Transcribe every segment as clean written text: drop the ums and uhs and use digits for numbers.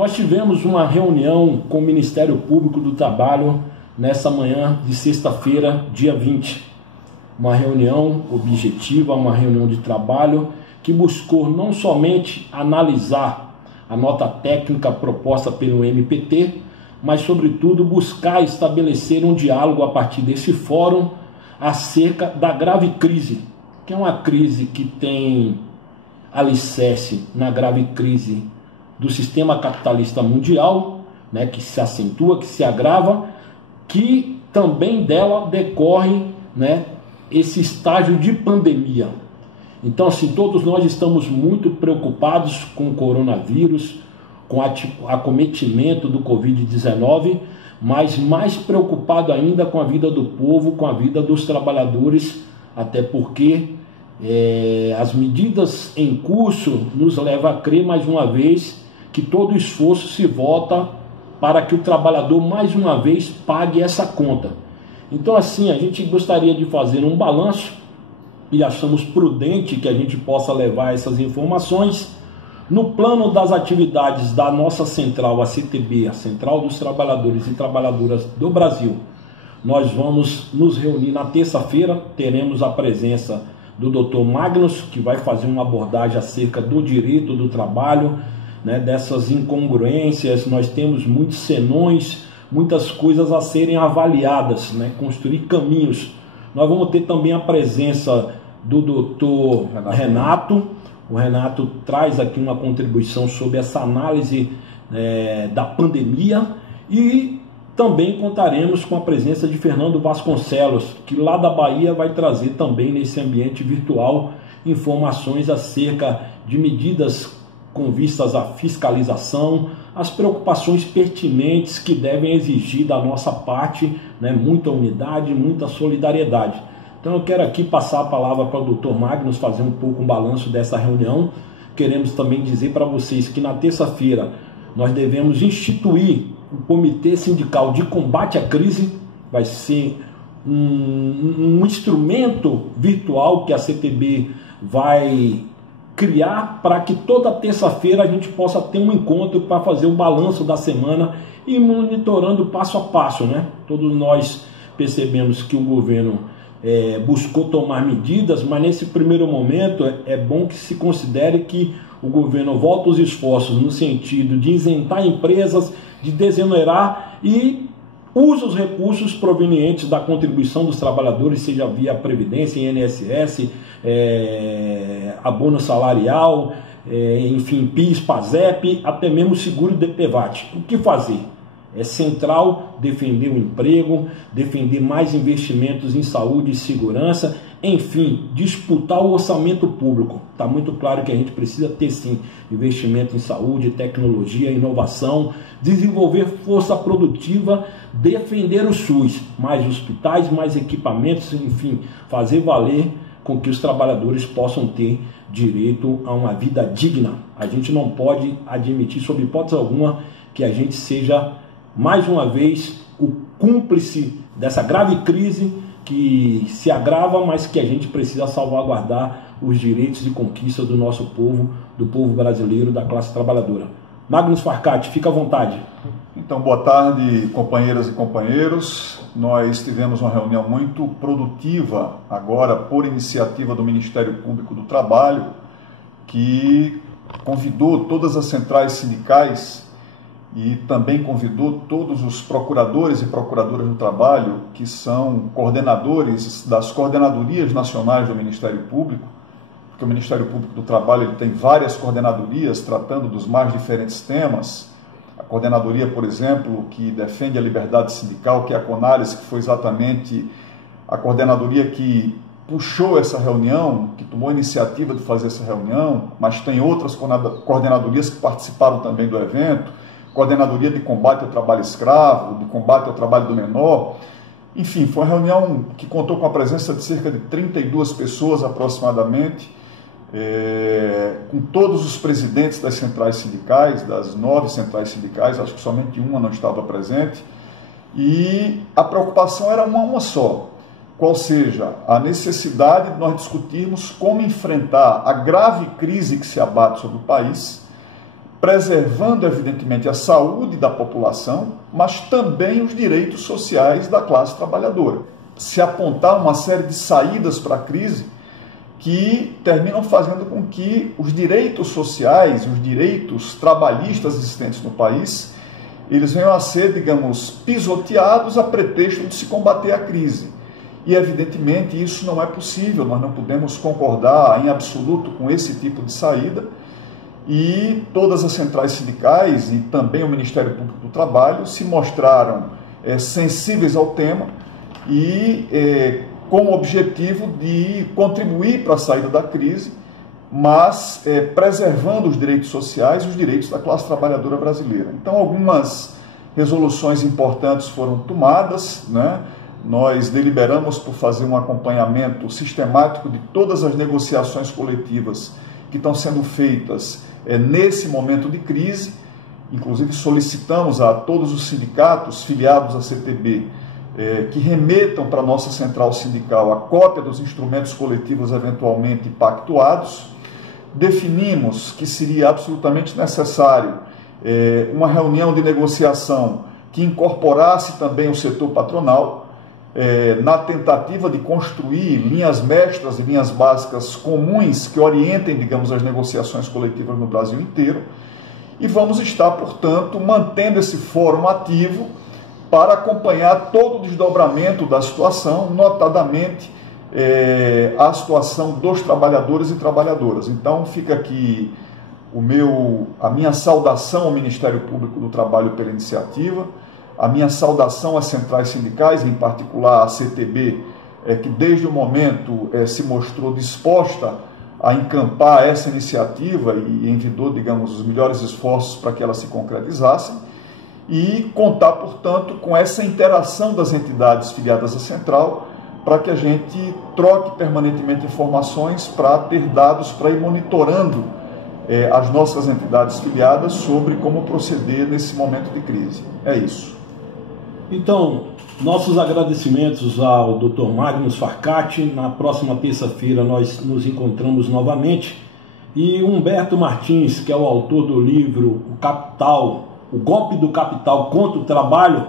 Nós tivemos uma reunião com o Ministério Público do Trabalho nessa manhã de sexta-feira, dia 20. Uma reunião objetiva, uma reunião de trabalho que buscou não somente analisar a nota técnica proposta pelo MPT, mas sobretudo buscar estabelecer um diálogo a partir desse fórum acerca da grave crise, que é uma crise que tem alicerce na grave crise do sistema capitalista mundial, né, que se acentua, que se agrava, que também dela decorre, né, esse estágio de pandemia. Então, assim, todos nós estamos muito preocupados com o coronavírus, com o acometimento do Covid-19, mas mais preocupado ainda com a vida do povo, com a vida dos trabalhadores, até porque as medidas em curso nos levam a crer mais uma vez que todo esforço se volta para que o trabalhador mais uma vez pague essa conta. Então, assim, a gente gostaria de fazer um balanço e achamos prudente que a gente possa levar essas informações no plano das atividades da nossa central, a CTB, a Central dos Trabalhadores e Trabalhadoras do Brasil. Nós vamos nos reunir na terça-feira, teremos a presença do Dr. Magnus, que vai fazer uma abordagem acerca do direito do trabalho, né, dessas incongruências. Nós temos muitos senões, muitas coisas a serem avaliadas, né, construir caminhos. Nós vamos ter também a presença do Dr. Renato. O Renato traz aqui uma contribuição sobre essa análise da pandemia, e também contaremos com a presença de Fernando Vasconcelos, que lá da Bahia vai trazer também nesse ambiente virtual informações acerca de medidas com vistas à fiscalização, as preocupações pertinentes que devem exigir da nossa parte, né, muita unidade, muita solidariedade. Então eu quero aqui passar a palavra para o Dr. Magnus fazer um pouco um balanço dessa reunião. Queremos também dizer para vocês que na terça-feira nós devemos instituir o Comitê Sindical de Combate à Crise. Vai ser um instrumento virtual que a CTB vai criar para que toda terça-feira a gente possa ter um encontro para fazer o balanço da semana e monitorando passo a passo, né? Todos nós percebemos que o governo buscou tomar medidas, mas nesse primeiro momento é bom que se considere que o governo volta os esforços no sentido de isentar empresas, de desonerar e usa os recursos provenientes da contribuição dos trabalhadores, seja via Previdência, INSS, abono salarial, enfim, PIS, PASEP, até mesmo seguro DPVAT. O que fazer? É central defender o emprego, defender mais investimentos em saúde e segurança, enfim, disputar o orçamento público. Está muito claro que a gente precisa ter sim investimento em saúde, tecnologia, inovação, desenvolver força produtiva, defender o SUS, mais hospitais, mais equipamentos, enfim, fazer valer com que os trabalhadores possam ter direito a uma vida digna. A gente não pode admitir, sob hipótese alguma, que a gente seja mais uma vez o cúmplice dessa grave crise que se agrava, mas que a gente precisa salvaguardar os direitos e conquistas do nosso povo, do povo brasileiro, da classe trabalhadora. Magnus Farcati, fica à vontade. Então, boa tarde, companheiras e companheiros. Nós tivemos uma reunião muito produtiva agora por iniciativa do Ministério Público do Trabalho, que convidou todas as centrais sindicais e também convidou todos os procuradores e procuradoras do trabalho, que são coordenadores das coordenadorias nacionais do Ministério Público, porque o Ministério Público do Trabalho ele tem várias coordenadorias tratando dos mais diferentes temas. A coordenadoria, por exemplo, que defende a liberdade sindical, que é a CONARES, que foi exatamente a coordenadoria que puxou essa reunião, que tomou a iniciativa de fazer essa reunião, mas tem outras coordenadorias que participaram também do evento, coordenadoria de combate ao trabalho escravo, de combate ao trabalho do menor. Enfim, foi uma reunião que contou com a presença de cerca de 32 pessoas aproximadamente, com todos os presidentes das centrais sindicais, das 9 centrais sindicais, acho que somente uma não estava presente, e a preocupação era uma só, qual seja a necessidade de nós discutirmos como enfrentar a grave crise que se abate sobre o país, preservando, evidentemente, a saúde da população, mas também os direitos sociais da classe trabalhadora. Se apontar uma série de saídas para a crise que terminam fazendo com que os direitos sociais, os direitos trabalhistas existentes no país, eles venham a ser, digamos, pisoteados a pretexto de se combater a crise. E, evidentemente, isso não é possível, nós não podemos concordar em absoluto com esse tipo de saída, e todas as centrais sindicais e também o Ministério Público do Trabalho se mostraram sensíveis ao tema e com o objetivo de contribuir para a saída da crise, mas preservando os direitos sociais e os direitos da classe trabalhadora brasileira. Então, algumas resoluções importantes foram tomadas, né? Nós deliberamos por fazer um acompanhamento sistemático de todas as negociações coletivas que estão sendo feitas nesse momento de crise. Inclusive solicitamos a todos os sindicatos filiados à CTB que remetam para a nossa central sindical a cópia dos instrumentos coletivos eventualmente pactuados. Definimos que seria absolutamente necessário uma reunião de negociação que incorporasse também o setor patronal, na tentativa de construir linhas mestras e linhas básicas comuns que orientem, digamos, as negociações coletivas no Brasil inteiro. E vamos estar, portanto, mantendo esse fórum ativo para acompanhar todo o desdobramento da situação, notadamente a situação dos trabalhadores e trabalhadoras. Então, fica aqui a minha saudação ao Ministério Público do Trabalho pela iniciativa, a minha saudação às centrais sindicais, em particular à CTB, que desde o momento se mostrou disposta a encampar essa iniciativa e envidou, digamos, os melhores esforços para que ela se concretizasse, e contar, portanto, com essa interação das entidades filiadas à central, para que a gente troque permanentemente informações para ter dados para ir monitorando as nossas entidades filiadas sobre como proceder nesse momento de crise. É isso. Então, nossos agradecimentos ao Dr. Magnus Farcati. Na próxima terça-feira nós nos encontramos novamente. E Humberto Martins, que é o autor do livro O Capital, o Golpe do Capital contra o Trabalho,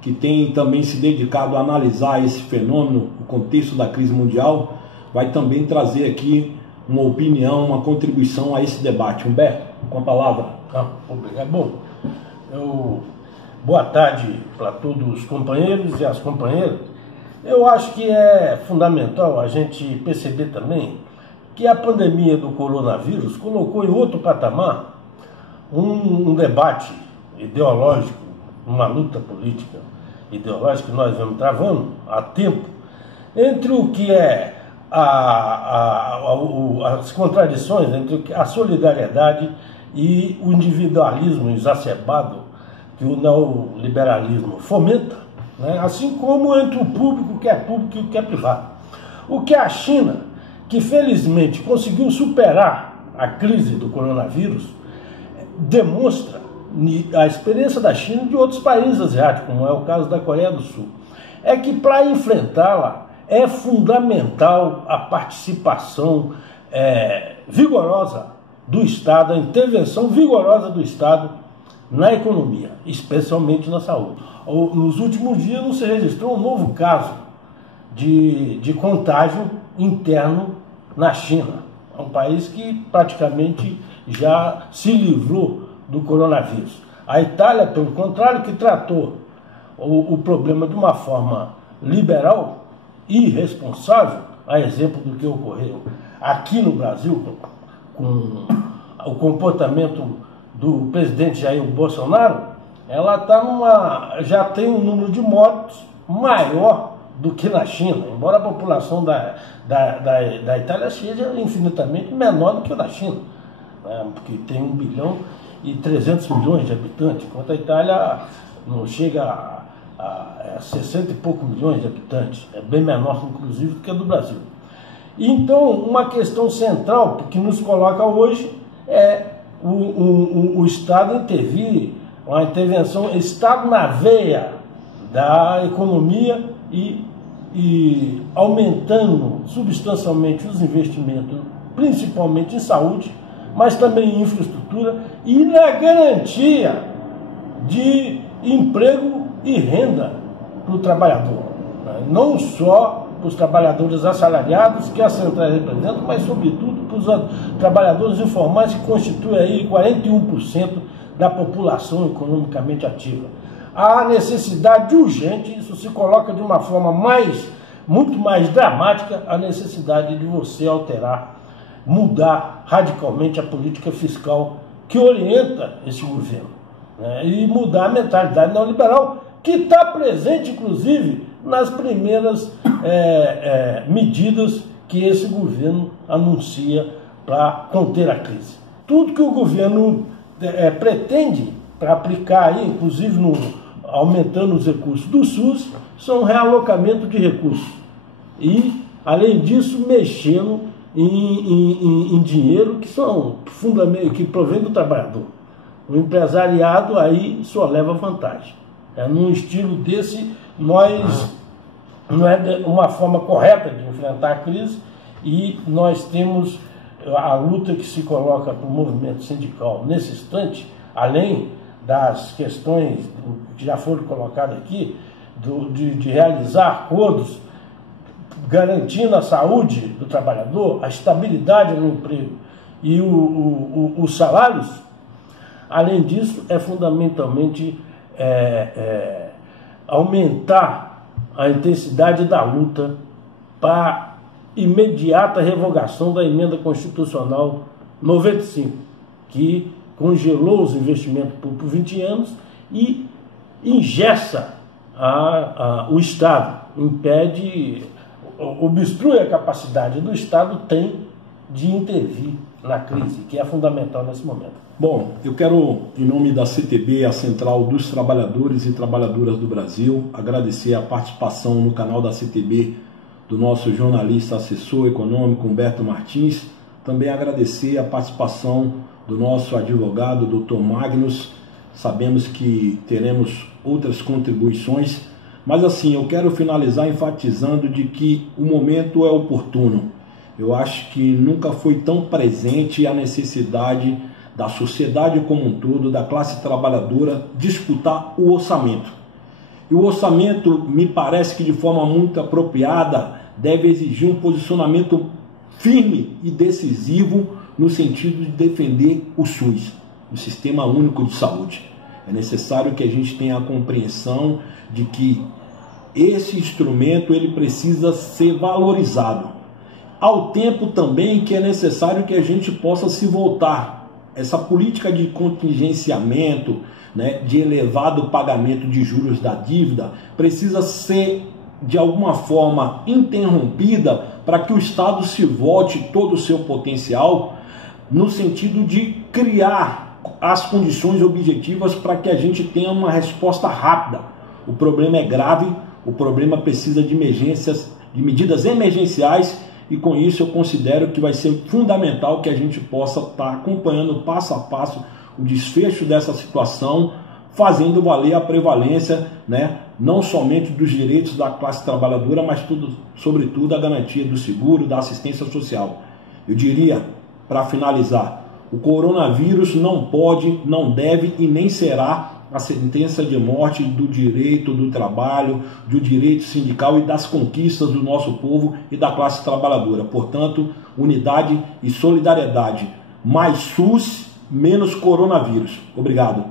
que tem também se dedicado a analisar esse fenômeno, o contexto da crise mundial, vai também trazer aqui uma opinião, uma contribuição a esse debate. Humberto, com a palavra. Obrigado. Bom, boa tarde para todos os companheiros e as companheiras. Eu acho que é fundamental a gente perceber também que a pandemia do coronavírus colocou em outro patamar um debate ideológico, uma luta política ideológica que nós vemos travando há tempo entre o que é as contradições entre a solidariedade e o individualismo exacerbado que o neoliberalismo fomenta, né? Assim como entre o público que é público e o que é privado. O que a China, que felizmente conseguiu superar a crise do coronavírus, demonstra a experiência da China e de outros países asiáticos, como é o caso da Coreia do Sul, é que para enfrentá-la é fundamental a participação vigorosa do Estado, a intervenção vigorosa do Estado na economia, especialmente na saúde. Nos últimos dias não se registrou um novo caso de contágio interno na China. É um país que praticamente já se livrou do coronavírus. A Itália, pelo contrário, que tratou o problema de uma forma liberal e irresponsável, a exemplo do que ocorreu aqui no Brasil com o comportamento do presidente Jair Bolsonaro, ela já tem um número de mortos maior do que na China, embora a população da Itália seja infinitamente menor do que a da China, né? Porque tem 1 bilhão e 300 milhões de habitantes, enquanto a Itália não chega a 60 e poucos milhões de habitantes, é bem menor, inclusive, do que a do Brasil. Então, uma questão central que nos coloca hoje é o Estado intervir, uma intervenção, Estado na veia da economia e aumentando substancialmente os investimentos, principalmente em saúde, mas também em infraestrutura e na garantia de emprego e renda para o trabalhador. Não só para os trabalhadores assalariados que a central representa, mas sobretudo para os trabalhadores informais que constituem aí 41% da população economicamente ativa. Há necessidade urgente, isso se coloca de uma forma muito mais dramática, a necessidade de você alterar, mudar radicalmente a política fiscal que orienta esse governo, né? E mudar a mentalidade neoliberal que está presente, inclusive, nas primeiras medidas que esse governo anuncia para conter a crise. Tudo que o governo pretende para aplicar aí, inclusive aumentando os recursos do SUS, são realocamento de recursos. E, além disso, mexendo em dinheiro que provém do trabalhador. O empresariado aí só leva vantagem. Num estilo desse, não é uma forma correta de enfrentar a crise, e nós temos a luta que se coloca para o movimento sindical nesse instante, além das questões que já foram colocadas aqui, de realizar acordos garantindo a saúde do trabalhador, a estabilidade no emprego e os salários. Além disso, é fundamentalmente aumentar a intensidade da luta para imediata revogação da emenda constitucional 95, que congelou os investimentos por 20 anos e engessa o Estado, obstrui a capacidade do Estado de intervir na crise, que é fundamental nesse momento. Bom, eu quero, em nome da CTB, a Central dos Trabalhadores e Trabalhadoras do Brasil, agradecer a participação no canal da CTB do nosso jornalista assessor econômico Humberto Martins, também agradecer a participação do nosso advogado, Dr. Magnus. Sabemos que teremos outras contribuições, mas assim, eu quero finalizar enfatizando de que o momento é oportuno. Eu acho que nunca foi tão presente a necessidade da sociedade como um todo, da classe trabalhadora, disputar o orçamento. E o orçamento, me parece que de forma muito apropriada, deve exigir um posicionamento firme e decisivo no sentido de defender o SUS, o Sistema Único de Saúde. É necessário que a gente tenha a compreensão de que esse instrumento ele precisa ser valorizado. Ao tempo também que é necessário que a gente possa se voltar. Essa política de contingenciamento, né, de elevado pagamento de juros da dívida, precisa ser, de alguma forma, interrompida para que o Estado se volte todo o seu potencial no sentido de criar as condições objetivas para que a gente tenha uma resposta rápida. O problema é grave, o problema precisa de medidas emergenciais, e com isso eu considero que vai ser fundamental que a gente possa estar acompanhando passo a passo o desfecho dessa situação, fazendo valer a prevalência, né, não somente dos direitos da classe trabalhadora, mas sobretudo a garantia do seguro, da assistência social. Eu diria, para finalizar, o coronavírus não pode, não deve e nem será a sentença de morte do direito do trabalho, do direito sindical e das conquistas do nosso povo e da classe trabalhadora. Portanto, unidade e solidariedade. Mais SUS, menos coronavírus. Obrigado.